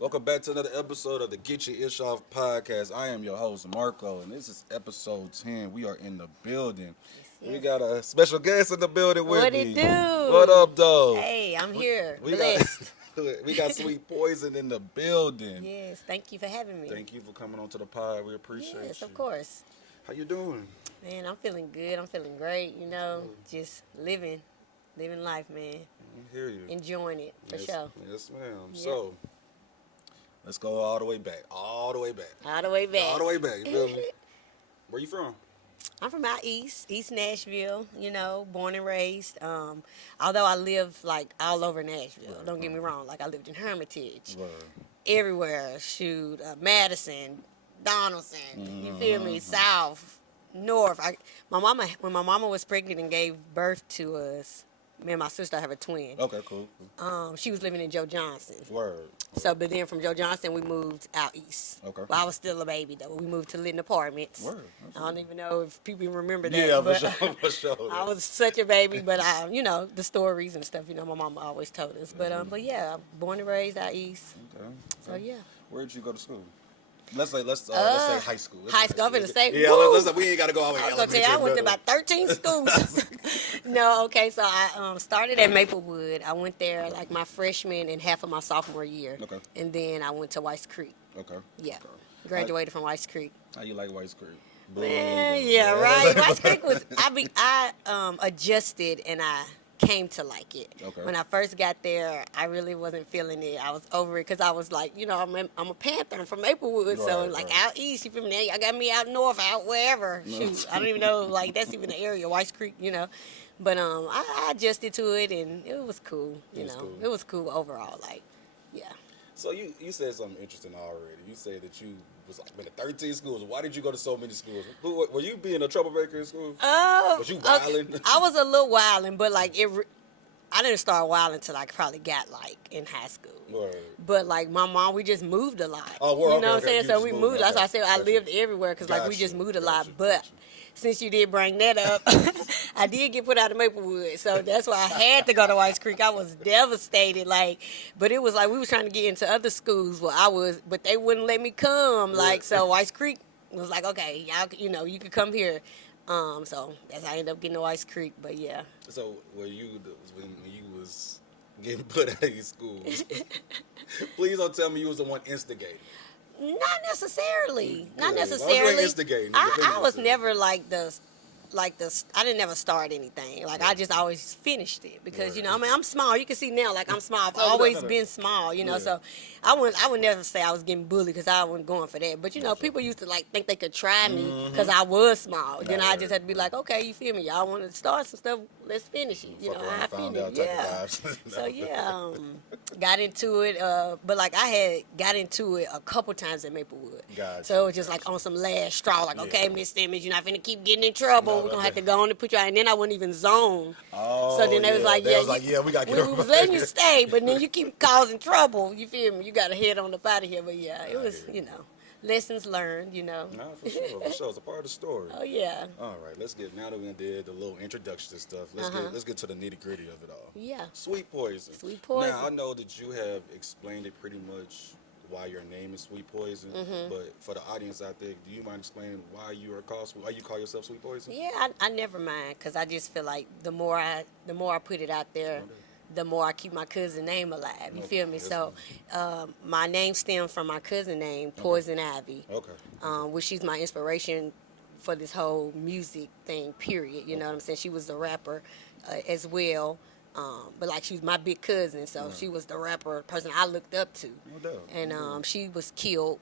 Welcome back to another episode of the Get Your Ish Off Podcast. I am your host, Marco, and this is episode 10. We are in the building. Yes. We got a special guest in the building with What me. it do? What up, dog? Hey, I'm here. We Blessed. we got Sweet Poison in the building. Yes, thank you for having me. Thank you for coming on to the pod. We appreciate you. Yes, of course. How you doing? Man, I'm feeling good. I'm feeling great. Just living life, man. I hear you. Enjoying it, for yes, sure. Yes, ma'am. Yep. So, let's go all the way back. All the way back. All the way back. All the way back. You feel me? Where you from? I'm from out East Nashville, born and raised. Although I live, all over Nashville. Right, Don't get me wrong. I lived in Hermitage. Word. Everywhere. Madison, Donaldson, you feel me? South, North. When my mama was pregnant and gave birth to us, me and my sister have a twin. Okay, cool. She was living in Joe Johnson. Word. So, but then from Joe Johnson, we moved out east. Okay. Well, I was still a baby, though. We moved to Litton Apartments. Word. I don't even know if people remember that. Yeah, but for sure. I was such a baby, but the stories and stuff, my mama always told us. But yeah, I'm born and raised out east. Okay. So, yeah. Where did you go to school? Let's say high school. High school. I'm gonna say, yeah. woo! We ain't gotta go all the way. I was gonna tell you, I went to about 13 schools. No, okay, so I started at Maplewood. I went there my freshman and half of my sophomore year. Okay. And then I went to White Creek. Okay. Yeah. Okay. Graduated from White Creek. How you like White Creek? Man, yeah, right. White Creek was I adjusted and I came to like it. Okay. When I first got there, I really wasn't feeling it. I was over it because I was like, I'm a Panther. I'm from Maplewood, so Right. out east, you feel me? Now I got me out north, out wherever. Shoot, I don't even know, that's even the area, White Creek, But I adjusted to it, and it was cool. Cool. It was cool overall. Yeah. So you said something interesting already. You said that you was been to 13 schools. Why did you go to so many schools? Were you being a troublemaker in school? Was you wilding? I was a little wilding, but I didn't start wilding until I probably got in high school. Word. But my mom, we just moved a lot. Oh, you know okay, what I'm saying? You so just we moved. moved. That's why I said I Gotcha. lived everywhere because we just moved a lot. But Gotcha. since you did bring that up, I did get put out of Maplewood, so that's why I had to go to White Creek. I was devastated, but it was we was trying to get into other schools but they wouldn't let me come, so White Creek was like, okay, y'all, you could come here. So that's how I ended up getting to White Creek, but yeah. So when you was getting put out of these schools, please don't tell me you was the one instigating. Not necessarily. Not Yeah, necessarily. I was instigating. I was never I didn't never start anything. I just always finished it because Right. I'm small. You can see now I'm small. I've No, always no. been small. Yeah. So I would never say I was getting bullied because I wasn't going for that. But people used to think they could try me because I was small. Then I just had to be like, okay, you feel me? Y'all want to start some stuff? Let's finish it. Fuck around I and found finished. out type Yeah. of vibes. So yeah, got into it, but I had got into it a couple times at Maplewood. Gotcha, So it was just on some last straw, okay, Miss Simmons, you're not finna keep getting in trouble. No, We're gonna no. have to go on and put you out, and then I wouldn't even zone. Oh, So then they was like, They yeah, was like, we got to get we her was out letting here. you stay, but then you keep causing trouble. You feel me? You got to head on up out of here. But yeah, it was, lessons learned. No, for sure. It's a part of the story. Oh yeah. All right, now that we did the little introduction and stuff, let's get to the nitty gritty of it all. Yeah. Sweet Poison. Sweet Poison. Now I know that you have explained it pretty much why your name is Sweet Poison, but for the audience out there, do you mind explaining why you call yourself Sweet Poison? Yeah, I never mind because I just feel like the more I put it out there, the more I keep my cousin name alive. You feel me? Yes, So my name stems from my cousin name, Poison Ivy, Okay. which she's my inspiration for this whole music thing, period. You know what I'm saying? She was a rapper as well. But she was my big cousin, so she was the rapper person I looked up to. No doubt. And she was killed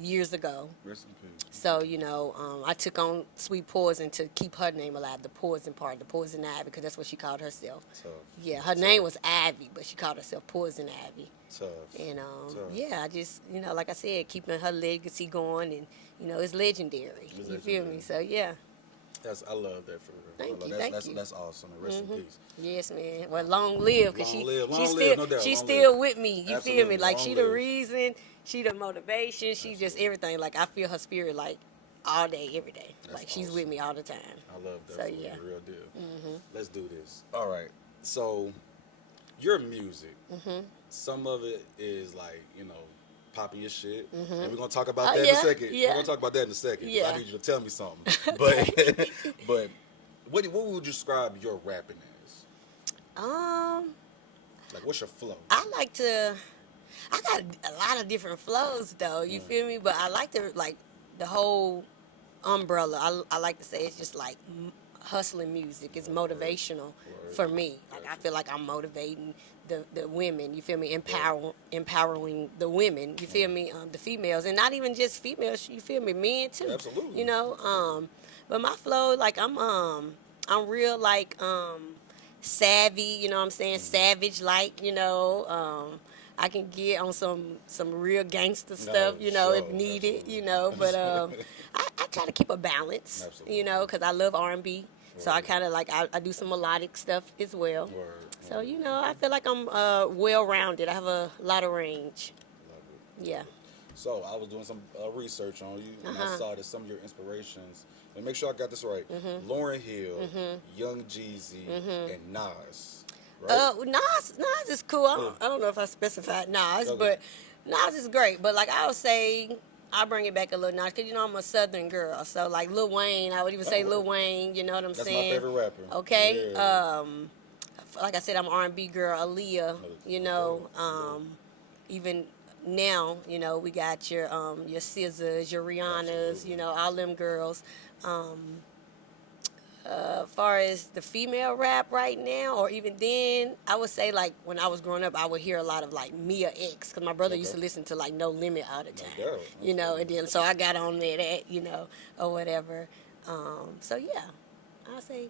years ago. Rest in peace. So, I took on Sweet Poison to keep her name alive, the poison part, the Poison Ivy, because that's what she called herself. Tough. Yeah, her name was Ivy, but she called herself Poison Ivy. Tough. And, Tough. yeah, I just, like I said, keeping her legacy going, and, it's legendary. You feel me? So, yeah. I love that for real. Thank you, That's, thank you. That's awesome. And rest in peace. Yes, man. Well, long live, because Long live, she's no doubt, she's long still live. with me. You feel Absolutely, me? long She the live. reason, she the motivation, she just everything. I feel her spirit all day, every day. That's She's awesome. with me all the time. I love that. So, for yeah. the real deal. Let's do this. All right. So, your music, some of it is popping your shit, and we're gonna talk about that in a second. Yeah. We're gonna talk about that in a second. Yeah. I need you to tell me something. But but what would you describe your rapping as? Like, what's your flow? I got a lot of different flows though. You feel me? But I like the whole umbrella. I like to say it's just like hustling music. It's motivational for me. Like I feel like I'm motivating the women. You feel me? Empowering the women. You feel me? The females, and not even just females. You feel me? Men too. Absolutely. You know. But my flow, like I'm real like savvy. You know what I'm saying? Savage like. You know. I can get on some real gangster stuff, you know, if needed, absolutely. You know. But I try to keep a balance, absolutely. You know, because I love R&B. So I kind of like, I do some melodic stuff as well. So, you know, I feel like I'm well-rounded. I have a lot of range. Love it. Yeah. So I was doing some research on you, and I saw that some of your inspirations, and make sure I got this right, Lauryn Hill, Young Jeezy, and Nas. Right? Nas is cool. I don't know if I specified Nas, but Nas is great. But like I would say, I'll bring it back a little notch because you know I'm a Southern girl. So like Lil Wayne, I would even say Lil Wayne. You know what I'm saying? That's my favorite rapper. Okay. Yeah. Like I said, I'm an R&B girl. Aaliyah. You know. Even now, you know, we got your SZAs, your Rihannas. You know, all them girls. Far as the female rap right now, or even then, I would say like when I was growing up, I would hear a lot of like Mia X, because my brother used to listen to like No Limit all the time, you know, and then so I got on there that, you know, or whatever. So yeah, I'd say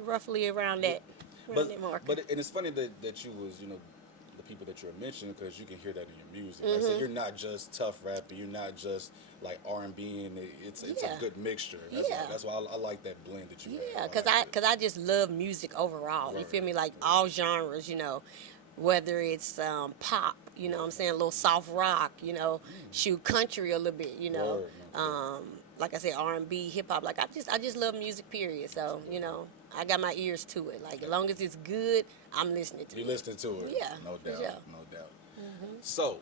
roughly around that mark. But and it's funny that you was, you know, the people that you're mentioning, because you can hear that in your music. Like I said, you're not just tough rapping, you're not just like R&B, and it's a good mixture. That's why I like that blend that you have. Because I just love music overall. You feel me? Like all genres, you know, whether it's pop, you know what I'm saying, a little soft rock, you know, shoot country a little bit, you know. Like I said, R&B, hip hop. Like I just love music. Period. So you know, I got my ears to it. Like as long as it's good, I'm listening to it. You listening to it? Yeah, no doubt. So,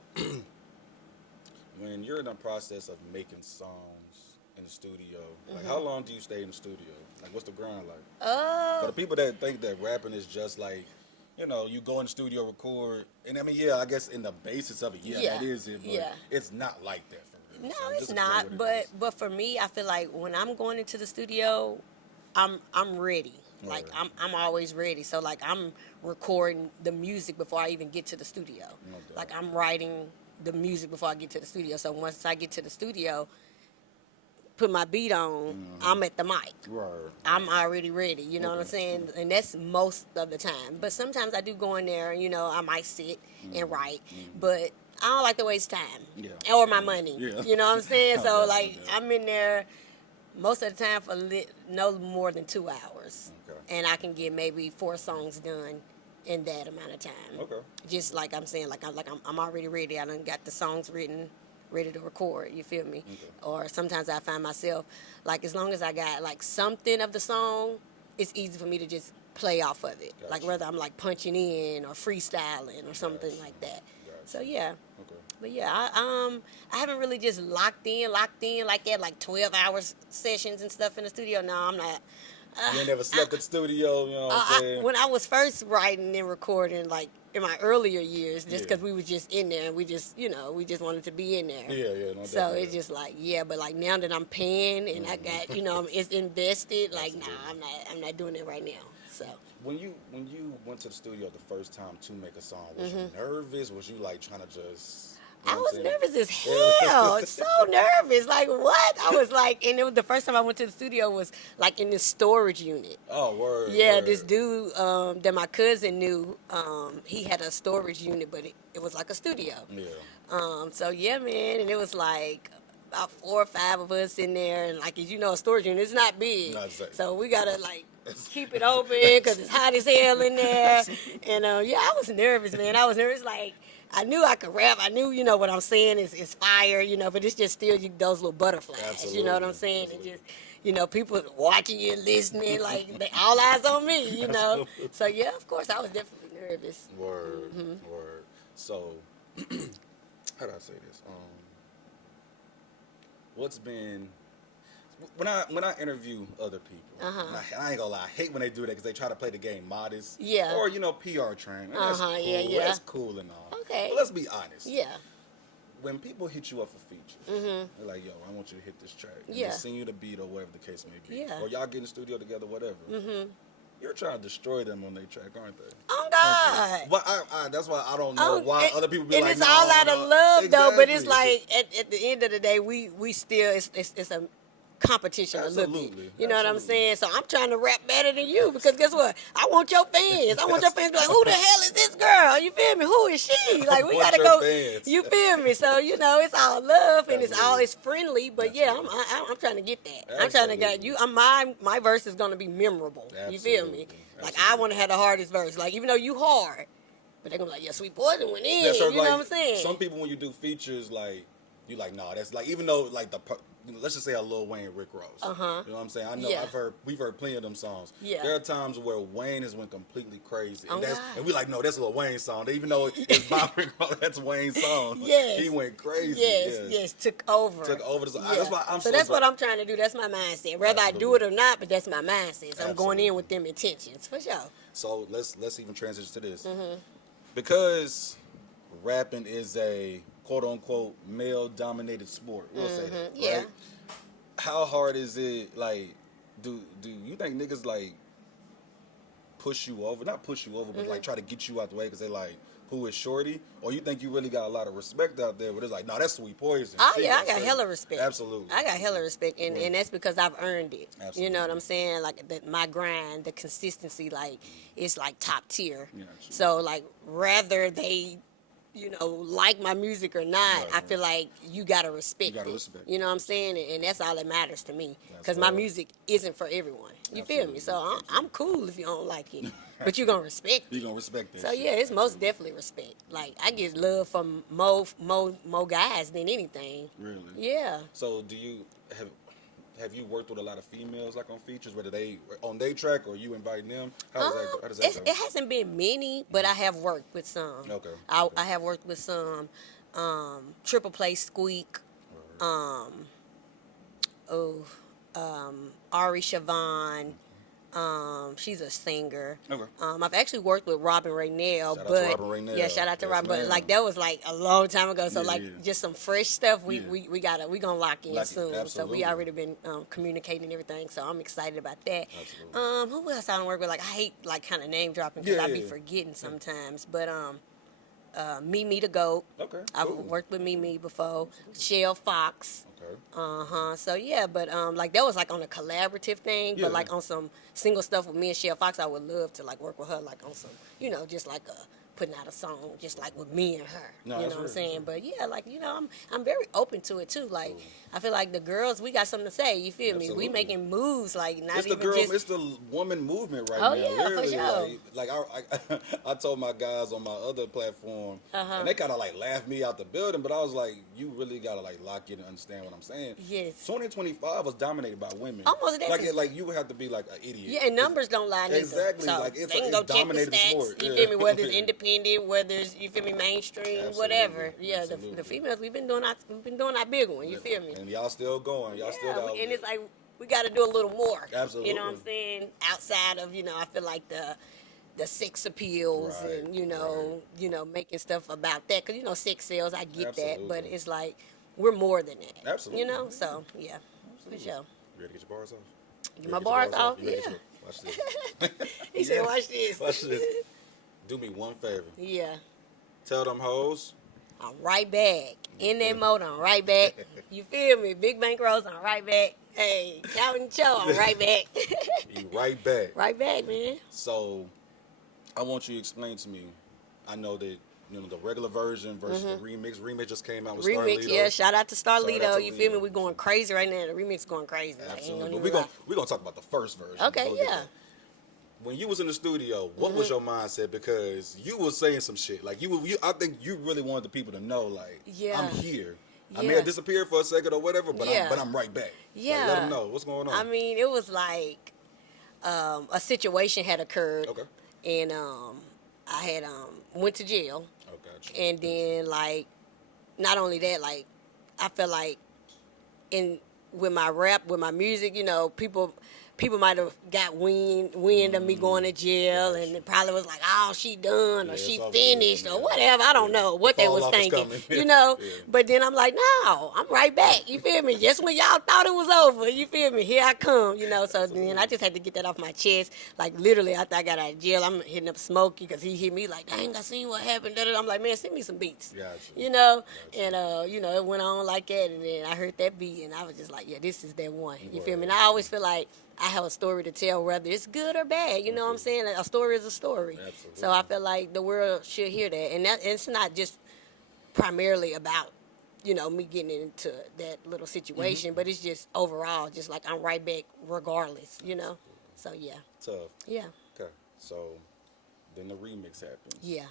when you're in the process of making songs in the studio, like how long do you stay in the studio? Like what's the grind like? For the people that think that rapping is just like, you know, you go in the studio, record, and I mean, I guess in the basis of it, that is it, but it's not like that for me. No, so it's not. But for me, I feel like when I'm going into the studio, I'm ready. Like I'm always ready. So like I'm recording the music before I even get to the studio. Like I'm writing the music before I get to the studio. So once I get to the studio, put my beat on, I'm at the mic. I'm already ready. You know what I'm saying? And that's most of the time. But sometimes I do go in there, you know, I might sit and write. But I don't like to waste time or my money. You know what I'm saying? So like I'm in there most of the time for no more than 2 hours. And I can get maybe 4 songs done in that amount of time. Just like I'm saying, I'm already ready. I done got the songs written, ready to record. You feel me? Or sometimes I find myself, like as long as I got like something of the song, it's easy for me to just play off of it. Like whether I'm like punching in or freestyling or something like that. So yeah. But yeah, I haven't really just locked in like that, like 12 hours sessions and stuff in the studio. No, I'm not. You ain't never slept at the studio, you know what I'm saying? When I was first writing and recording, like in my earlier years, just because we was just in there and we just, you know, we just wanted to be in there. No doubt. So it's just like, but like now that I'm paying and I got, you know, it's invested, like, I'm not doing it right now. So when you went to the studio the first time to make a song, was you nervous? Was you like trying to just... I was nervous as hell. So nervous. Like, what? I was like, and it was the first time I went to the studio was like in this storage unit. Oh, word. Yeah, word. This dude that my cousin knew, he had a storage unit, but it was like a studio. So, yeah, man. And it was like about 4 or 5 of us in there. And like, as you know, a storage unit is not big. Not exactly. So we got to like keep it open because it's hot as hell in there. And, I was nervous, man. I was nervous like... I knew I could rap. I knew, you know, what I'm saying is fire, you know, but it's just still those little butterflies. Absolutely. You know what I'm saying? And just, you know, people watching you and listening, like, they all eyes on me, you know. So, yeah, of course, I was definitely nervous. Word. So, how do I say this? What's been when I interview other people, and I ain't gonna lie, I hate when they do that because they try to play the game modest, or PR train. That's cool. That's cool and all. Okay, but let's be honest. Yeah. When people hit you up for features, they're like, "Yo, I want you to hit this track." And they send you the beat or whatever the case may be, or y'all get in the studio together, whatever. You're trying to destroy them on their track, aren't they? Oh God! Well, that's why I don't know why other people be and like, it's all out of love, though. But it's like at the end of the day, we still it's a competition a little bit. You know what I'm saying? So I'm trying to rap better than you because guess what? I want your fans. I want your fans to be like, who the hell is this girl? You feel me? Who is she? Like we gotta go. Fans. You feel me? So it's all love and it's friendly. But I'm trying to get that. I'm trying to get you. My verse is gonna be memorable. You feel me? Like I want to have the hardest verse. Like even though you hard, but they're gonna be like, yeah, Sweet Poison went in. You know what I'm saying? Some people when you do features, like you like, nah, that's like even though like let's just say a Lil Wayne, Rick Ross. You know what I'm saying? I know we've heard plenty of them songs. Yeah. There are times where Wayne has went completely crazy, and we like, no, that's a Lil Wayne song. Even though it's by Rick Ross, that's Wayne's song. He went crazy. Yes, took over. That's why that's what I'm trying to do. That's my mindset. Whether I do it or not, but that's my mindset. So I'm going in with them intentions for sure. So let's even transition to this because rapping is a quote unquote male dominated sport. We'll say that. Right? How hard is it? Like, do you think niggas like push you over? Not push you over, but like try to get you out the way because they like, who is Shorty? Or you think you really got a lot of respect out there? But it's like, no, that's Sweet Poison. Oh yeah, I got hella respect. Absolutely, I got hella respect, and that's because I've earned it. Absolutely. You know what I'm saying? Like my grind, the consistency, like it's like top tier. Yeah, so like rather they like my music or not, I feel like you gotta respect it. You know what I'm saying? And that's all that matters to me. Because my music isn't for everyone. You feel me? So I'm cool if you don't like it. But you're gonna respect it. You're gonna respect it. So yeah, it's most definitely respect. Like I get love from more guys than anything. Really? Yeah. So do you have you worked with a lot of females like on features, whether they on their track or you inviting them? How does that go? It hasn't been many, but I have worked with some. Okay. I have worked with some Triple Play Squeak, Ari Siobhan. She's a singer. Okay. I've actually worked with Robin Raynell, shout out to Robin. But like that was like a long time ago. So just some fresh stuff. We gonna lock in soon. Absolutely. So we already been communicating and everything. So I'm excited about that. Absolutely. Who else I don't work with? Like I hate like kind of name dropping because I be forgetting sometimes. But Mimi the Goat. Okay. I've worked with Mimi before. Shell Fox. So yeah, but like that was like on a collaborative thing, but like on some single stuff with me and Shell Fox, I would love to like work with her like on some, just like putting out a song just like with me and her. You know what I'm saying? But yeah, like I'm very open to it too. Like I feel like the girls, we got something to say. You feel me? We making moves like not even just. It's the woman movement right now. Yeah, literally. For sure. Like I told my guys on my other platform, and they kind of like laughed me out the building, but I was like, you really gotta like lock in and understand what I'm saying. Yes. 2025 was dominated by women. Almost definitely. Like you would have to be like an idiot. Yeah, and numbers don't lie neither. Exactly. So like it's they can go check the stats. Sport. You feel me? Whether it's independent, whether it's you feel me mainstream, whatever. Yeah, the females we've been doing our big one. You feel me? And y'all still going. Y'all still out. And it's like we got to do a little more. Absolutely. You know what I'm saying? Outside of I feel like the sex appeals and making stuff about that because sex sales. I get that, but it's like we're more than that. Absolutely. So yeah, for sure. You ready to get your bars off? Get my bars off? Yeah. Watch this. He said, "Watch this." Watch this. Do me one favor. Yeah. Tell them hoes. I'm right back. In that mode, I'm right back. You feel me? Big Bank Rose, I'm right back. Hey, Calvin Cho, I'm right back. You right back. Right back, man. So, I want you to explain to me. I know that the regular version versus the remix. Remix just came out with Starlito. Yeah. Shout out to Starlito. You feel me? We're going crazy right now. The remix going crazy. Absolutely. But we're gonna talk about the first version. Okay. Yeah. When you was in the studio, what was your mindset? Because you was saying some shit. Like I think you really wanted the people to know, like, I'm here. Yeah. I may have disappeared for a second or whatever, but I'm right back. Yeah. Like, let them know what's going on. I mean, it was like a situation had occurred. Okay. And I had went to jail. Oh, gotcha. And then like not only that, like, I feel like with my rap, with my music, you know, people might have got wind of me going to jail, and it probably was like, oh, she done, or she finished, or whatever. I don't know what they was thinking, you know. But then I'm like, no, I'm right back. You feel me? Just when y'all thought it was over, you feel me? Here I come, you know. So then I just had to get that off my chest. Like, literally, after I got out of jail, I'm hitting up Smokey because he hit me like, dang, I seen what happened. I'm like, man, send me some beats, you know. And you know, it went on like that, and then I heard that beat, and I was just like, yeah, this is that one. You feel me? And I always feel like I have a story to tell, whether it's good or bad. You know what I'm saying? A story is a story. Absolutely. So I feel like the world should hear that. And it's not just primarily about, you know, me getting into that little situation, but it's just overall, just like I'm right back regardless, you know? So, yeah. Tough. Yeah. Okay. So then the remix happened. Yeah.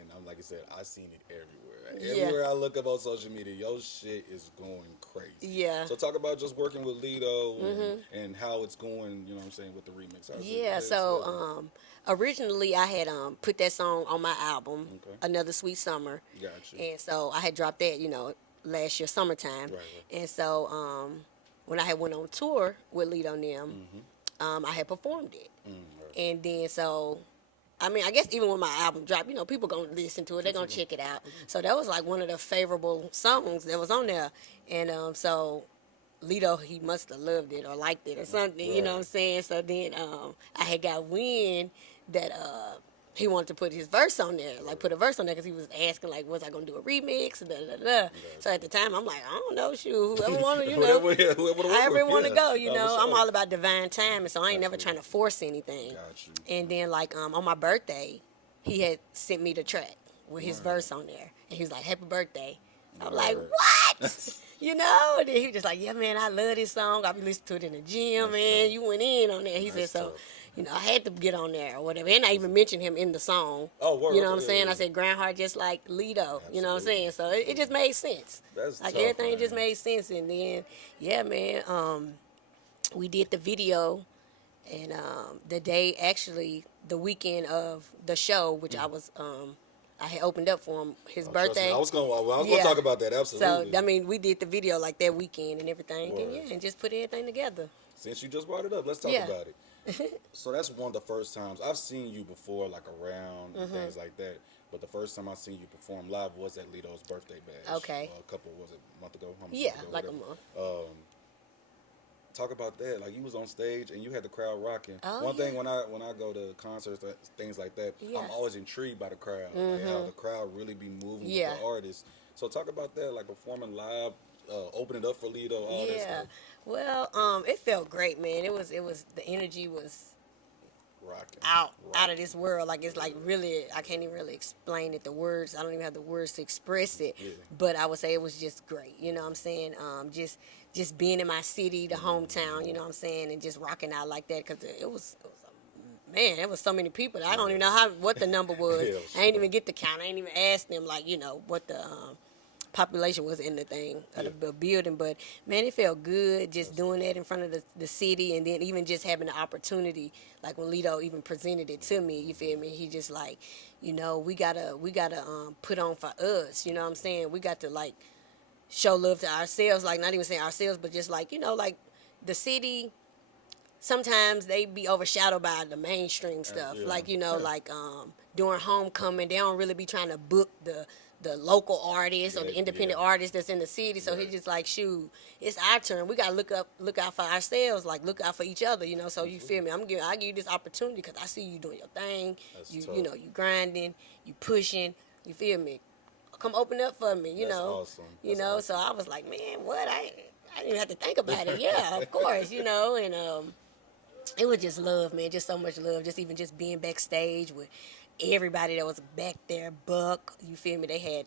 And I'm, like I said, I seen it everywhere. Everywhere I look up on social media, your shit is going crazy. Yeah. So talk about just working with Lido and how it's going, you know what I'm saying, with the remix. So originally I had put that song on my album, Another Sweet Summer. Gotcha. And so I had dropped that, you know, last year, summertime. Right. And so when I had went on tour with Lido and them, I had performed it. And then so, I mean, I guess even when my album dropped, you know, people gonna listen to it, they're gonna check it out. So that was like one of the favorable songs that was on there. And so Lido, he must have loved it or liked it or something, you know what I'm saying? So then I had got wind that he wanted to put his verse on there, like put a verse on there, because he was asking, like, was I going to do a remix? So at the time, I'm like, I don't know, shoot, whoever want to, you know, however want to go, you know. I'm all about divine timing, so I ain't never trying to force anything. And then, like, on my birthday, he had sent me the track with his verse on there. And he was like, happy birthday. I'm like, what? You know? And then he was just like, yeah, man, I love this song. I be listening to it in the gym, man. You went in on there. He said, so, you know, I had to get on there or whatever. And I even mentioned him in the song. Oh, word. You know what I'm saying? I said, Grandheart just like Lido. Absolutely. You know what I'm saying? So it just made sense. That's like tough, everything man. Just made sense. And then, yeah, man, we did the video. And the day, actually, the weekend of the show, which I was... I had opened up for him his birthday. I was going to talk about that, absolutely. So, I mean, we did the video like that weekend and everything. And just put everything together. Since you just brought it up, let's talk about it. So that's one of the first times. I've seen you before, like around and things like that. But the first time I seen you perform live was at Lido's birthday bash. Okay. Was it a month ago? Like a month. Talk about that. Like, you was on stage and you had the crowd rocking. One thing when I go to concerts, things like that, I'm always intrigued by the crowd. Like how the crowd really be moving with the artists. So talk about that, like performing live, opening up for Lido, all that stuff. Well, it felt great, man. It was the energy was rocking. Out of this world. Like, it's like really, I can't even really explain it. The words, I don't even have the words to express it. Yeah. But I would say it was just great. You know what I'm saying? Just being in my city, the hometown, you know what I'm saying, and just rocking out like that, because it was man, there was so many people. I don't even know what the number was. I ain't even get the count. I ain't even ask them, like, you know, what the population was in the thing, the building. But, man, it felt good just doing that in front of the city, and then even just having the opportunity, like when Lido even presented it to me, you feel me? He just like, you know, we gotta put on for us, you know what I'm saying? We got to, like, show love to ourselves, like not even saying ourselves, but just like, you know, like the city, sometimes they be overshadowed by the mainstream stuff. Like, you know, like during homecoming, they don't really be trying to book the local artists or the independent artists that's in the city. So he's just like, shoot, it's our turn. We gotta look out for ourselves, like look out for each other, you know. So you feel me? I give you this opportunity because I see you doing your thing. You know, you grinding, you pushing. You feel me? Come open up for me, you know. Awesome. You know, awesome. So I was like, man, what? I didn't even have to think about it. Yeah, of course, you know. And it was just love, man. Just so much love. Just being backstage with everybody that was back there. Buck, you feel me? They had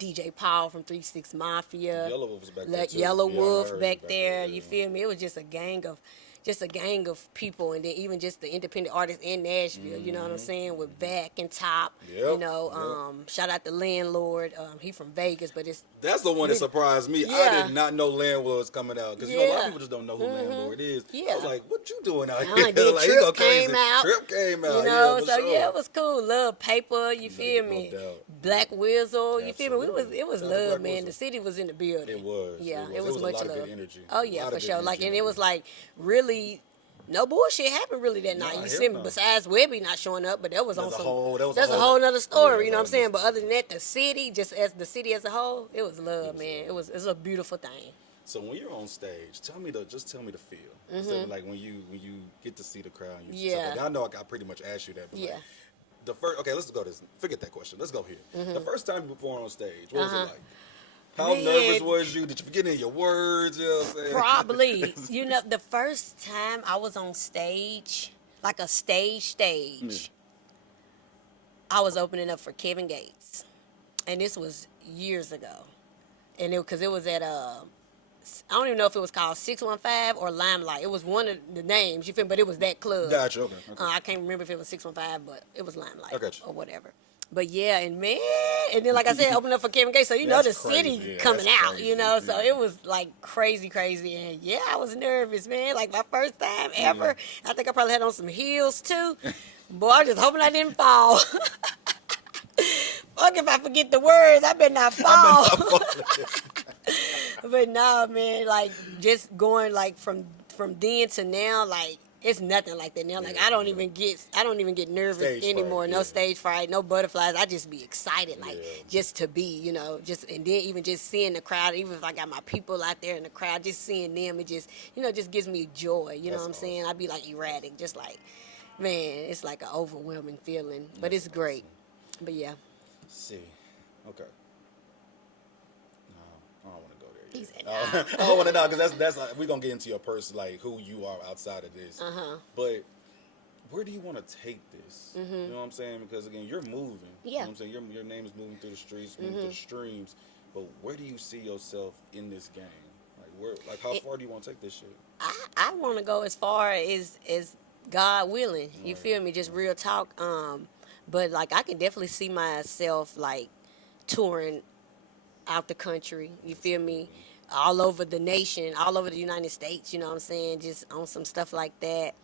DJ Paul from 3-6 Mafia. Yellow Wolf was back there too. Yellow Wolf back there. You feel me? It was just a gang of, just a gang of people, and then even just the independent artists in Nashville. You know what I'm saying? With Vac and Top. Yep, You know, shout out to Landlord. He from Vegas, but that's the one that surprised me. Yeah. I did not know Landlord was coming out because you know a lot of people just don't know who Landlord is. Yeah. I was like, "What you doing out here?" Then Like, he Trip go crazy. came out. Trip came out. You know, yeah, so sure. yeah, it was cool. Love Paper, you feel No me? doubt. Black Whistle, you feel me? Absolutely. It was Shout out to love, Black man. Whistle. The city was in the building. It was. Yeah, It was much a lot love. of good energy. Oh A yeah, lot for of good sure. Like, energy and in it that was bitch. like really. No bullshit happened really that night. Nah, You hell see me? no. Besides Webby not showing up, but that was That's on a some. whole- that was a that's a whole- whole nother story. yeah, You know what I'm that's saying? all But other than that, the city, just as the city as a whole, it was love, man. It was a beautiful thing. So when you're on stage, tell me the feel. Instead of like when you get to see the crowd. And you Yeah. like, I know I pretty much asked you that. But Yeah. Like, the first. Okay, let's go this. Forget that question. Let's go here. The first time you performed on stage, what was it like? How Man. nervous was you? Did you forget any of your words? You know what I'm saying? Probably. You know, the first time I was on stage, like a stage, I was opening up for Kevin Gates. And this was years ago. And because it was at, I don't even know if it was called 615 or Limelight. It was one of the names, you feel me? But it was that club. Gotcha. Okay. I can't remember if it was 615, but it was Limelight I got you. or whatever. But yeah, and man, and then like I said, opening up for Kevin Gates, so you know the That's city crazy. Yeah, coming that's out, crazy. you know, so Yeah. it was like crazy, and yeah, I was nervous, man. Like my first time ever. I think I probably had on some heels too. Boy, I'm just hoping I didn't fall. Fuck if I forget the words, I better not fall. But nah, man, like just going like from then to now, like it's nothing like that now. Like I don't even get nervous Stage anymore. fright, No yeah. stage fright, no butterflies. I just be excited, like Yeah. just to be, you know, just and then even just seeing the crowd, even if I got my people out there in the crowd, just seeing them, it just just gives me joy. You know That's what I'm saying? awesome. I be like erratic, just like man, it's like an overwhelming feeling, but it's great. But yeah. See. Okay. No, I don't want to go there. He Yet. said, I don't want to know because that's we're gonna get into your person, like who you are outside of this. But where do you want to take this? You know what I'm saying? Because again, you're moving. You know Yeah. what I'm saying? Your name is moving through the streets, moving through the streams. But where do you see yourself in this game? Like how far do you want to take this shit? I want to go as far as God willing. You feel me? Just real talk. But like I can definitely see myself like touring out the country. You feel me? All over the nation, all over the United States. You know what I'm saying? Just on some stuff like that.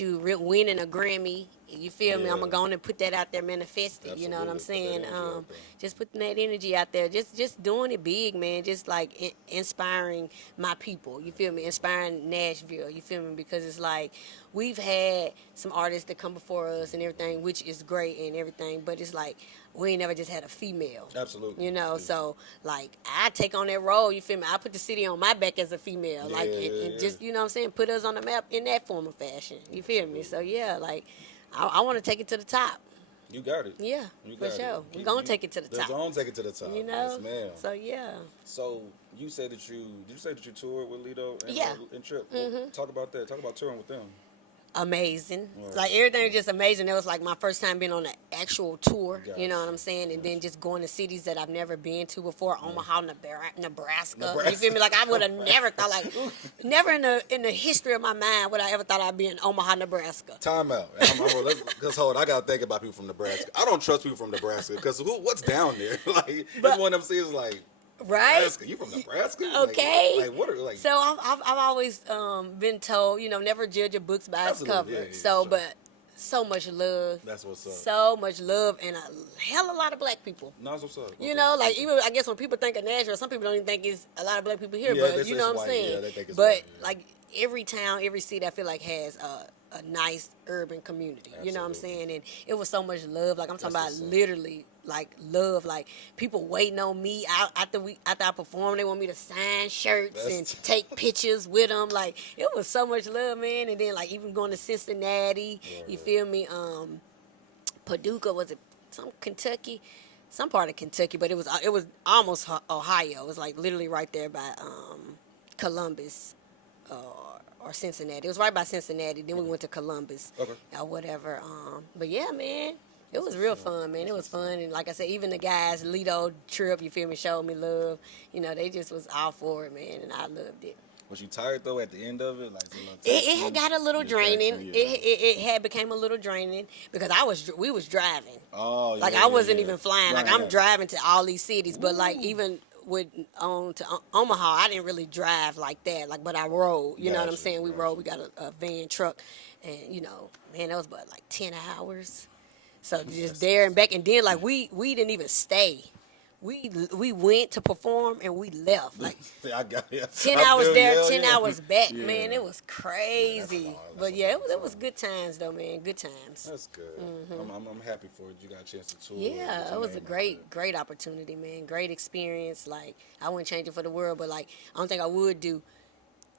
Winning a Grammy. You feel me? I'm gonna go on and put that out there, manifest it. You know what I'm Absolutely. Put saying? that energy out there. Just putting that energy out there. Just doing it big, man. Just like inspiring my people. You feel me? Inspiring Nashville. You feel me? Because it's like we've had some artists that come before us and everything, which is great and everything. But it's like we ain't never just had a female. Absolutely. You know, so like I take on that role, you feel me? I put the city on my back as a female. Like and just, you know what I'm saying, put us on the map in that form of fashion. You feel me? So yeah, like I want to take it to the top. You got it. Yeah, You for got sure. it. We're gonna take it to the top. We're gonna take it to the top. You know? Yes, ma'am. So yeah. So you said that did you say that you toured with Lido and, Yeah. And Trip? Well, talk about that. Talk about touring with them. Amazing. Right. Like everything was just amazing. It was like my first time being on an actual tour. Gotcha. You know what I'm saying? And then just going to cities that I've never been to before. Omaha, Nebraska. You feel me? Like I would have never thought, like never in the history of my mind would I ever thought I'd be in Omaha, Nebraska. Time out. Because hold on, I gotta think about people from Nebraska. I don't trust people from Nebraska because what's down there? Like that's one of them cities like. Right? Nebraska? You from Nebraska? Okay. Like what are like? So I've always been told, never judge a book by its Absolutely, cover. yeah, so, sure. but so much love. That's what's up. So much love and a hell of a lot of black people. No, that's what's up. You know, like even I guess when people think of Nashville, some people don't even think it's a lot of black people here. Yeah, But they you say know it's what I'm white. saying? Yeah, they think it's but white, yeah. like every town, every city, I feel like has a nice urban community. You know what I'm Absolutely. saying? And it was so much love. Like I'm talking That's about what's up. literally like love. Like people waiting on me after I perform. They want me to sign shirts and take pictures with them. Like it was so much love, man. And then like even going to Cincinnati, you feel me? Paducah, was it some Kentucky? Some part of Kentucky, but it was almost Ohio. It was like literally right there by Columbus or Cincinnati. It was right by Cincinnati. Then we went to Columbus or whatever. But yeah, man, it was real fun, man. It was fun, and like I said, even the guys, Lido, Trip, you feel me, showed me love. They just was all for it, man, and I loved it. Was you tired though at the end of it? Like it had got a little draining. It had became a little draining because we was driving. Oh, yeah, like I wasn't even flying. Right, like I'm driving to all these cities, but like even with to Omaha, I didn't really drive like that. Like, but I rode. You know what I'm saying? We rode. We got a van truck, and man, that was about like 10 hours. So just there and back, and then like we didn't even stay. We went to perform and we left. Like I got it. 10 hours there, 10 hours back. Yeah. Man, it was crazy. But yeah, it was good times though, man. Good times. That's good. I'm happy for you. You got a chance to tour. Yeah, it was a great opportunity, man. Great experience. Like I wouldn't change it for the world, but like I don't think I would do.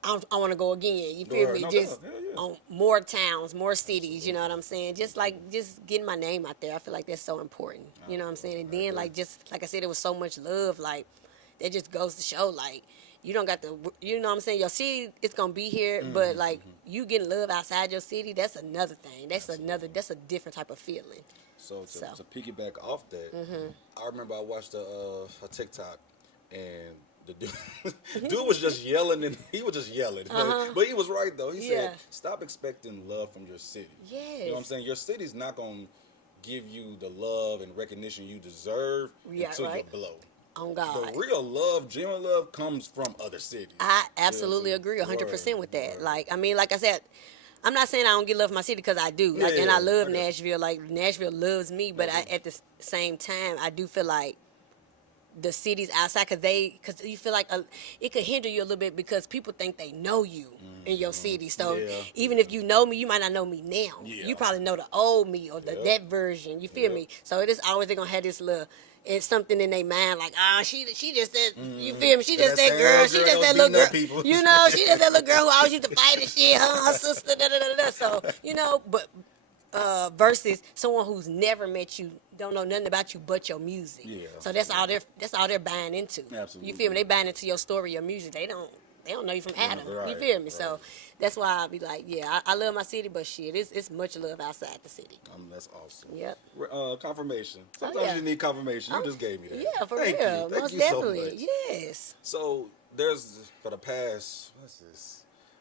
I want to go again. You feel me? Just on more towns, more cities. You know what I'm saying? Just getting my name out there. I feel like that's so important. You know what I'm saying? And then like I said, it was so much love. Like that just goes to show like you don't got to. You know what I'm saying? Your city, it's gonna be here, but like you getting love outside your city, that's another thing. That's a different type of feeling. So to piggyback off that, I remember I watched a TikTok and. The dude was just yelling, and he was just yelling. But he was right, though. He said, stop expecting love from your city. Yes. You know what I'm saying? Your city's not going to give you the love and recognition you deserve until you blow. On God. The real love, genuine love, comes from other cities. I absolutely agree 100% with that. Like, I mean, like I said, I'm not saying I don't get love from my city because I do. Like, and I love Nashville. Like, Nashville loves me. But at the same time, I do feel like the cities outside, because you feel like it could hinder you a little bit because people think they know you in your city. So even if you know me, you might not know me now. You probably know the old me or that version. You feel me? So it is always they're gonna have this little. It's something in their mind like, she just that. You feel me? She just that girl. She just that little girl. You know, she just that little girl who always used to fight and shit. Her sister. So but. Versus someone who's never met you, don't know nothing about you but your music. Yeah. So that's all they're buying into. Absolutely. You feel me? They buying into your story, your music. They don't know you from Adam. Right, you feel me? Right. So that's why I be like, I love my city, but shit, it's much love outside the city. That's awesome. Yep. Confirmation. Sometimes you need confirmation. You just gave me that. Yeah, for Thank real. You. Most you definitely. So much. Yes. So there's for the past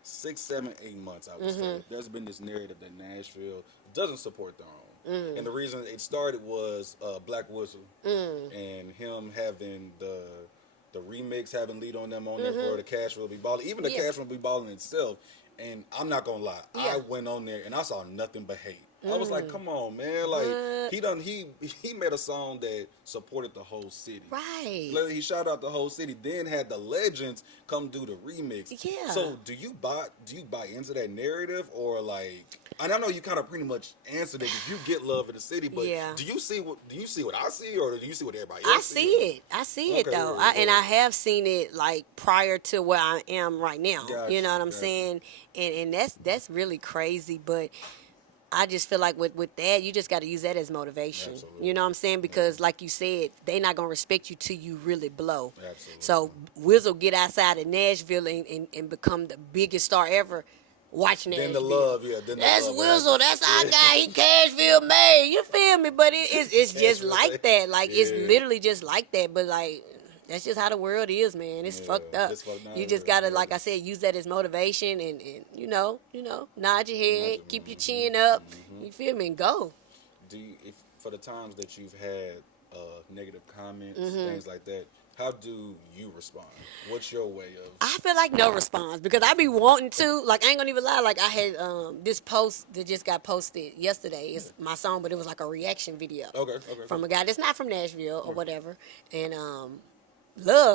6, 7, 8 months, I would say, there's been this narrative that Nashville doesn't support their own. And the reason it started was Black Whistle and him having the remix, having lead on them on there for the Cash Will Be Ballin'. Even the Cash Will Be Ballin' itself. And I'm not going to lie, I went on there and I saw nothing but hate. I was like, come on, man. Like, he made a song that supported the whole city. Right. He shouted out the whole city, then had the legends come do the remix. Yeah. So do you buy into that narrative, or like, and I know you kind of pretty much answered it because you get love in the city, but do you see what I see, or do you see what everybody else sees? I see it though. And I have seen it like prior to where I am right now. Gotcha, you know what I'm saying? And that's really crazy, but I just feel like with that, you just got to use that as motivation. Absolutely. You know what I'm saying? Because like you said, they not going to respect you till you really blow. Absolutely. So Wizzle get outside of Nashville and become the biggest star ever. Watch Nashville. Then the love, that's Wizzle. That's our guy. He Cashville made. You feel me? But it's just like that. Like it's literally just like that. But like that's just how the world is, man. It's fucked up. You just gotta, like I said, use that as motivation and you know, nod your head, keep your chin up. You feel me? And go. Do you, if for the times that you've had negative comments, things like that, how do you respond? What's your way of? I feel like no response because I be wanting to. Like I ain't gonna even lie. Like I had this post that just got posted yesterday. It's my song, but it was like a reaction video. Okay. From a guy that's not from Nashville or whatever, and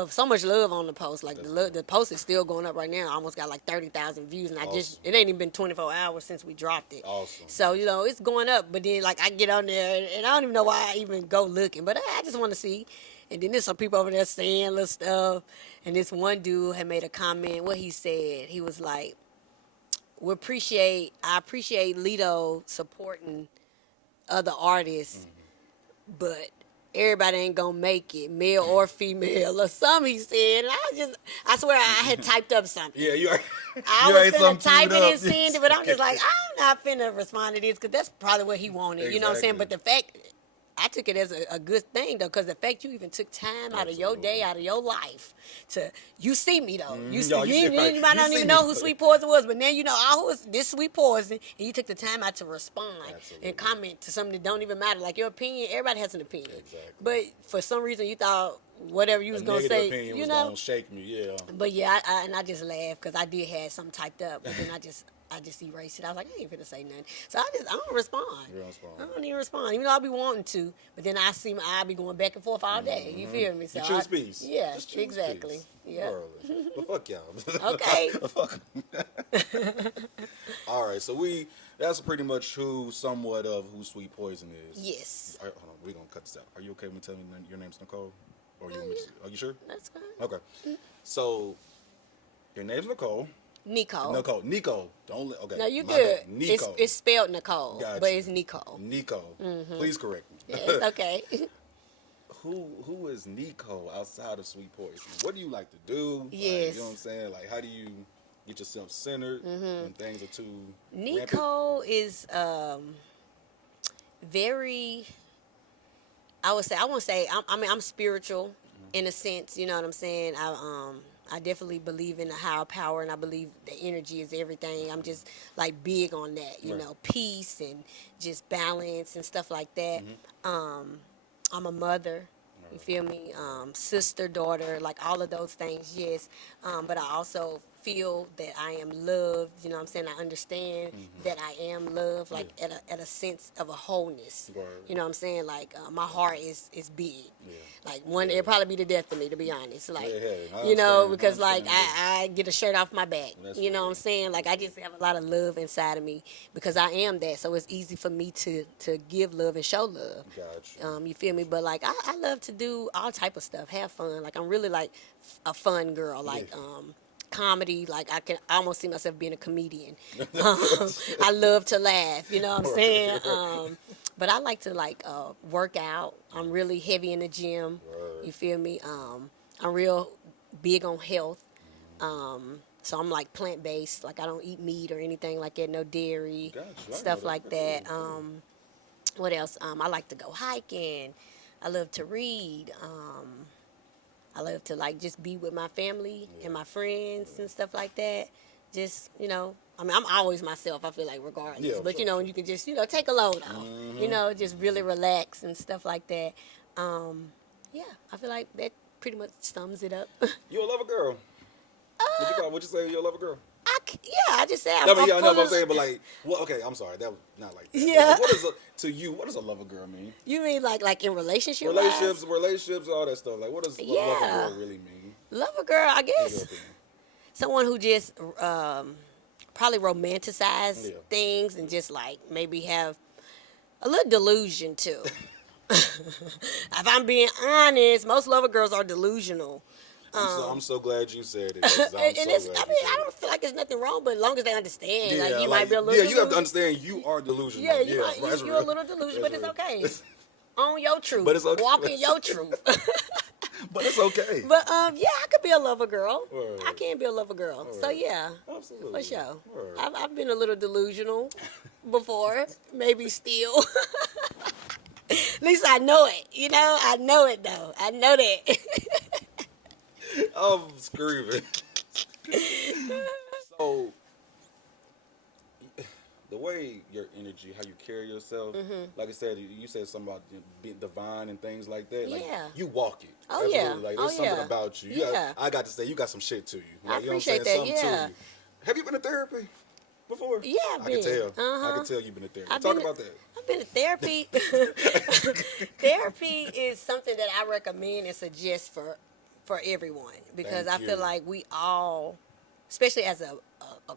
so much love on the post. Like the post is still going up right now. I almost got like 30,000 views, and it ain't even been 24 hours since we dropped it. Awesome. So it's going up. But then like I get on there, and I don't even know why I even go looking, but I just want to see. And then there's some people over there saying little stuff. And this one dude had made a comment. What he said, he was like, I appreciate Lito supporting other artists, but everybody ain't gonna make it, male or female, or something he said. And I swear I had typed up something. Yeah, I was finna type it and send it, but I'm just like, I'm not finna respond to this because that's probably what he wanted. Exactly. You know what I'm saying? But the fact, I took it as a good thing though, because the fact you even took time out of your day, out of your life to, you see me though. You might not even know who Sweet Poison was, but now you know who was this Sweet Poison, and you took the time out to respond and comment to something that don't even matter. Like your opinion, everybody has an opinion. Exactly. But for some reason you thought whatever you was gonna say, you know, gonna shake me, yeah. But yeah, I just laughed because I did have something typed up, but then I just erased it. I was like, I ain't finna say nothing. So I don't respond. You don't respond. I don't even respond, even though I be wanting to. But then I be going back and forth all day. You feel me? So you choose peace. Yeah, just choose exactly. Peace. Yeah. Well, fuck y'all. Okay. Fuck 'em. All right, so that's pretty much somewhat of who Sweet Poison is. Yes. All right, hold on, we're gonna cut this out. Are you okay with me telling you your name's Nicole? Or are you sure? That's fine. Okay. So your name's Nicole. Nico. Don't okay. No, you my good. bad. Nico. It's spelled Nicole, Gotcha. but it's Nico. Nico. Mm-hmm. Please correct me. Yeah, it's okay. Who is Nico outside of Sweet Poison? What do you like to do? Yes. Like, you know what I'm saying? Like, how do you get yourself centered when things are too Nico rampant? is very. I want to say I'm spiritual in a sense. You know what I'm saying? I definitely believe in the higher power, and I believe the energy is everything. I'm just like big on that, you know, peace and just balance and stuff like that. I'm a mother, you feel me? Sister, daughter, like all of those things, yes. But I also feel that I am loved, you know what I'm saying? I understand that I am loved, like at a sense of a wholeness. Right. You know what I'm saying? Like my heart is big. Yeah. Like it'll probably be the death of me, to be honest. Like, you know, because like I get a shirt off my back. You know what I'm saying? Like I just have a lot of love inside of me because I am that. So it's easy for me to give love and show love. Gotcha. You feel me? But like I love to do all type of stuff, have fun. Like I'm really like a fun girl. Like comedy, like I can almost see myself being a comedian. I love to laugh, you know what I'm saying? But I like to like work out. I'm really heavy in the gym. You feel me? I'm real big on health. So I'm like plant-based. Like I don't eat meat or anything like that, no dairy, stuff like that. What else? I like to go hiking. I love to read. I love to like just be with my family and my friends and stuff like that. Just, you know, I mean, I'm always myself, I feel like, regardless. Yeah, but, you know, you can just, you know, take a load off. You know, just really relax and stuff like that. Yeah, I feel like that pretty much sums it up. You a lover girl? What'd you say? You a lover girl? I just said I know what I'm saying, but like, well, okay, I'm sorry, that was not like that. Yeah. Like, what does a lover girl mean? You mean like in relationships, all that stuff. Like, what does a lover girl really mean? Lover girl, I guess, someone who just probably romanticize things and just like maybe have a little delusion too. If I'm being honest, most lover girls are delusional. I'm so glad you said it. I don't feel like there's nothing wrong, but as long as they understand, like you might be a little. Yeah, you have to understand you are delusional. Yeah, you're a little delusional, but it's okay. Own your truth. But it's okay. Walk in your truth. But it's okay. But yeah, I could be a lover girl. Word. I can be a lover girl. Word. So yeah, absolutely, for sure. Word. I've been a little delusional before, maybe still. At least I know it. You know, I know it though. I know that. I'm screaming. So, the way your energy, how you carry yourself, like I said, you said something about being divine and things like that. Like, you walk it. Oh, absolutely. yeah. Like, there's something about you. I got to say, you got some shit to you. Like, I appreciate you know what I'm saying? that, Something to you. Have you been to therapy before? Yeah, I've been. I can tell. I can tell you've been to therapy. Talk about that. I've been to therapy. Therapy is something that I recommend and suggest for everyone because I feel like we all, especially as a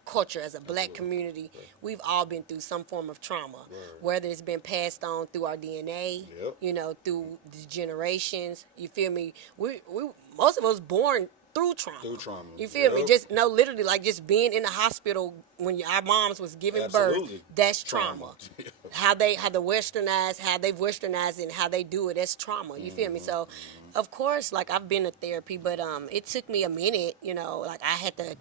culture, as a black community, we've all been through some form of trauma, whether it's been passed on through our DNA, you know, through the generations. You feel me? We most of us born through trauma. You feel me? Just literally, like just being in the hospital when our moms was giving birth. That's trauma. how they've westernized it and how they do it. That's trauma. You feel me? So, of course, like I've been to therapy, but it took me a minute. You know, like I had to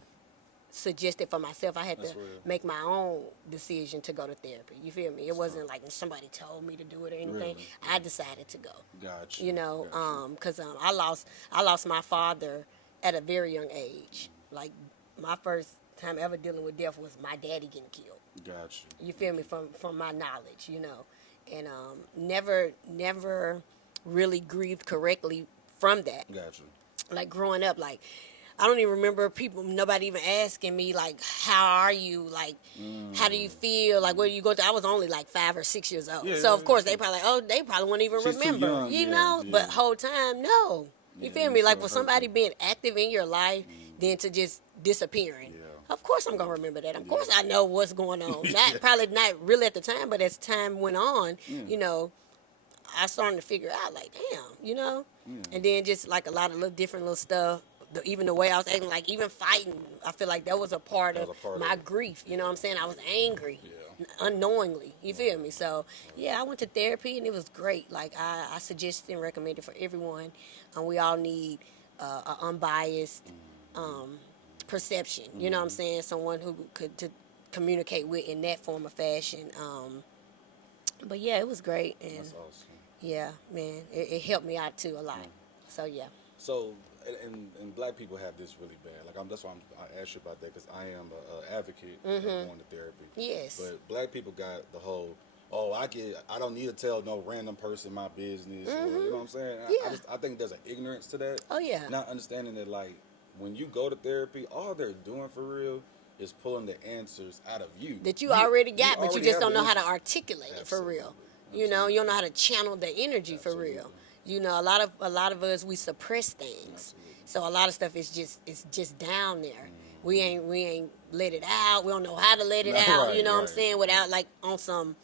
suggest it for myself. I had That's to real. make my own decision to go to therapy. You feel me? It wasn't like somebody told me to do it or anything. Really? I decided to go. Gotcha. You know, Gotcha. because I lost my father at a very young age. Like my first time ever dealing with death was my daddy getting killed. Gotcha. You feel me? From my knowledge, you know, and never really grieved correctly from that. Gotcha. Like growing up, like I don't even remember nobody even asking me like, how are you? Like, how do you feel? Like, what are you going through? I was only like 5 or 6 years old. Yeah, So, yeah, of course, yeah. they probably like, oh, they probably won't even She's too remember, young, you yeah, know? yeah. But whole time, no. You Yeah, feel you me? Like, so for somebody hurtful. being active in your life, then to just disappearing. Yeah. Of course I'm going to remember that. Of Yeah. course I know what's going on. Probably not really at the time, but as time went on, you know, I started to figure out, like, damn, you know? And then just, like, a lot of little different little stuff. Even the way I was acting, like, even fighting, I feel like that was a part of my grief. You know what I'm saying? I was angry unknowingly. You feel me? So, yeah, I went to therapy, and it was great. Like, I suggest and recommend it for everyone. We all need an unbiased perception. You know what I'm saying? Someone who could to communicate with in that form of fashion. But, yeah, it was great. And That's awesome. yeah, man, it helped me out too a lot. So yeah. So, and black people have this really bad. Like, that's why I asked you about that, because I am an advocate of going to therapy. Yes. But black people got the whole, I don't need to tell no random person my business. Or, you know what I'm saying? Yeah. I think there's an ignorance to that. Oh yeah. Not understanding that, like, when you go to therapy, all they're doing for real is pulling the answers out of you. That you already got, but you already just have don't the know how to answers. articulate it for Absolutely. real. You know, you don't know how to channel the energy for real. Absolutely. You know, a lot of us, we suppress things. Absolutely. So a lot of stuff is just down there. We ain't let it out. We don't know how to let it out. Right, You know what I'm right. saying? Without like on some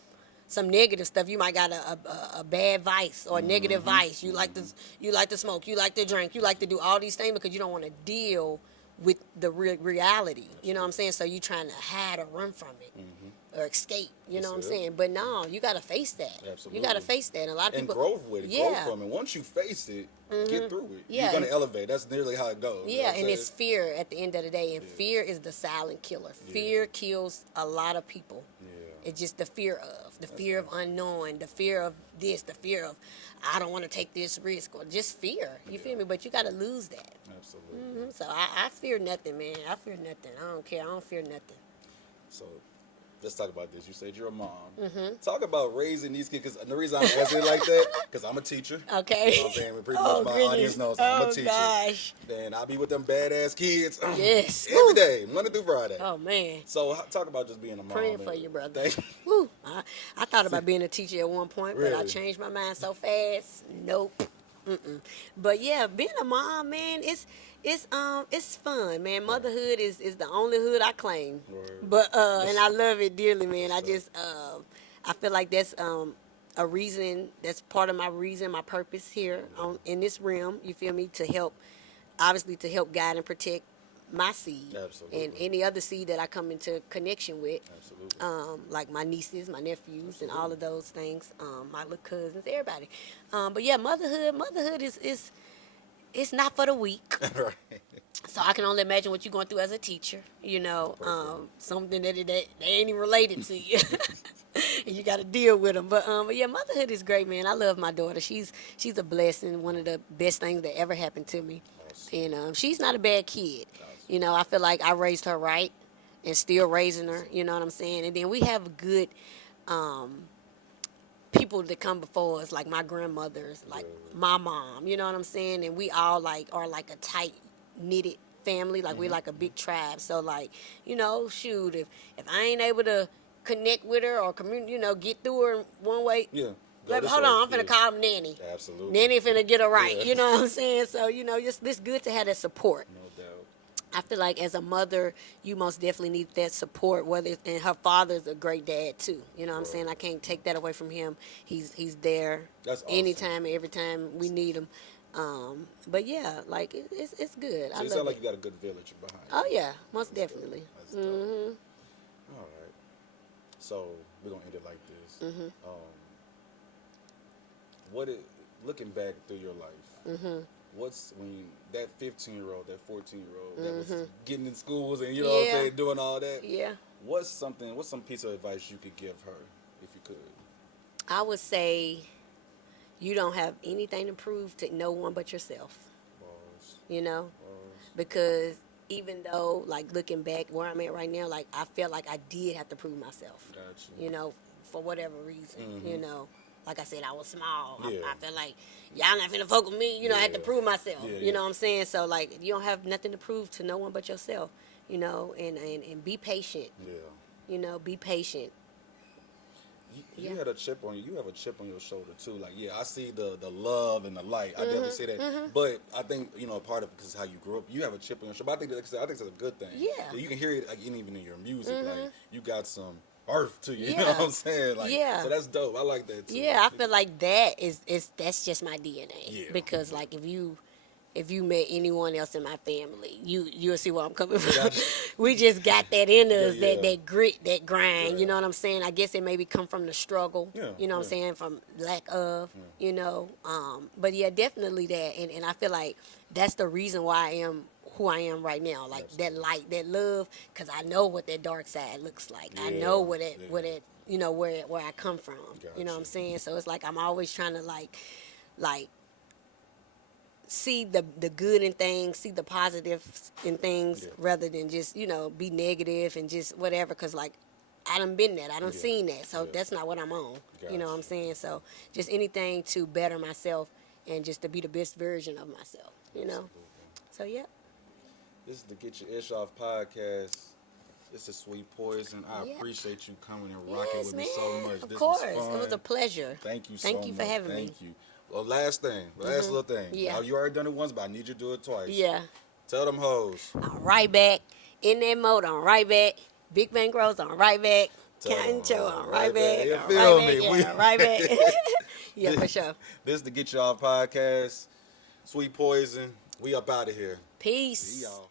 negative stuff. You might got a bad vice or a negative vice. You like to smoke. You like to drink. You like to do all these things because you don't want to deal with the reality. You know what I'm saying? So you trying to hide or run from it. Or escape, you know what I'm saying? But no, you got to face that. Absolutely. You got to face that. And a lot of And people... growth with it, Yeah. growth from it. Once you face it, get through it. Yeah, You're going and- to elevate. That's nearly how it goes. You know Yeah, what I'm and saying? it's fear at the end of the day. And fear is the silent killer. Fear kills a lot of people. Yeah. It's just the fear of. The fear of unknowing. The fear of this. The fear of, I don't want to take this risk. Or just fear. You feel me? But you got to lose that. Absolutely. So I fear nothing, man. I fear nothing. I don't care. I don't fear nothing. So, let's talk about this. You said you're a mom. Talk about raising these kids. Because the reason I'm asking it like that, because I'm a teacher. Okay. You know what I'm saying? Pretty Oh, much my goodness. audience knows I'm a Oh, teacher. gosh. And I be with them badass kids Yes. every day, Monday through Friday. Oh, man. So, talk about just being a mom. Praying for you, brother. Thank you. Woo. I thought about being a teacher at one point, but I Really? changed my mind so fast. Nope. But yeah, being a mom, man, it's fun, man. Motherhood is the only hood I claim. Word. But and I love it dearly, man. I just I feel like that's a reason, that's part of my reason, my purpose here in this realm, you feel me, to help guide and protect my seed. Absolutely. And any other seed that I come into connection with. Absolutely. Like my nieces, my nephews, and all of those things, my little cousins, everybody. But yeah, motherhood is it's not for the weak. Right. So I can only imagine what you're going through as a teacher. You know, something that they ain't even related to you. And you got to deal with them. But yeah, motherhood is great, man. I love my daughter. She's a blessing. One of the best things that ever happened to me. Awesome. And she's not a bad kid. You know, I feel like I raised her right and still raising her. You know what I'm saying? And then we have good people that come before us, like my grandmothers, like my mom. You know what I'm saying? And we all are like a tight knitted family. Like we're like a big tribe. So like, you know, shoot, if I ain't able to connect with her or get through her one way. Yeah. Hold on, I'm finna call Nanny. Absolutely. Nanny finna get her right. Yeah. You know what I'm saying? So, you know, it's good to have that support. No doubt. I feel like as a mother, you most definitely need that support. And her father's a great dad too. You know what I'm saying? I can't take that away from him. He's there That's awesome. anytime, every time we need him. But yeah, like it's good. So I you love sound like it. you got a good village behind you. Oh yeah, most definitely. That's dope. All right. So we're gonna end it like this. Looking back through your life, when that 15-year-old, that 14-year-old that was getting in schools and, you know what I'm saying, doing all that. Yeah. What's some piece of advice you could give her, if you could? I would say you don't have anything to prove to no one but yourself. Balls. You know? Balls. Because even though, like, looking back where I'm at right now, like, I felt like I did have to prove myself. Gotcha. You know, for whatever reason, you know. Like I said, I was small. Yeah. I felt like, y'all not finna fuck with me. You know, I had to prove myself. Yeah, you know what I'm saying? So, like, you don't have nothing to prove to no one but yourself, you know, and be patient. Yeah. You know, be patient. You had a chip on you. You have a chip on your shoulder too. Like, yeah, I see the love and the light. I definitely see that. But I think, you know, a part of it because how you grew up, you have a chip on your shoulder. But I think that's a good thing. Yeah. You can hear it like even in your music. Like, you got some earth to you. You know what I'm saying? Like, so that's dope. I like that too. Yeah, I feel like that's just my DNA. Yeah. Because like if you met anyone else in my family, you'll see where I'm coming from. We just got that in us, that grit, that grind. Yeah. You know what I'm saying? I guess it maybe come from the struggle. Yeah. You know what I'm saying? From lack of. You know. But yeah, definitely that, and I feel like that's the reason why I am who I am right now. Like that light, that love, because I know what that dark side looks like. I know what it you know where I come from. You know what I'm saying? So it's like I'm always trying to like see the good in things, see the positives in things, rather than just, you know, be negative and just whatever. Because, like, I done been that. I done seen that. So that's not what I'm on. You know what I'm saying? So just anything to better myself and just to be the best version of myself, you know? So, yeah. This is the Get Your Ish Off Podcast. This is Sweet Poison. I appreciate you coming and rocking with me so much. Of this course. was fun. It was a pleasure. Thank you so much. Thank you for having me. Thank you. Well, last little thing. Yeah. Now, you already done it once, but I need you to do it twice. Yeah. Tell them hoes. I'm right back. In that mode, I'm right back. Big Bang Grows, I'm right back. Counting Joe, I'm right back. You I'm feel right me? back. Yeah, I'm right back. Yeah, for sure. This is the Get You Off Podcast. Sweet Poison. We up out of here. Peace. See y'all.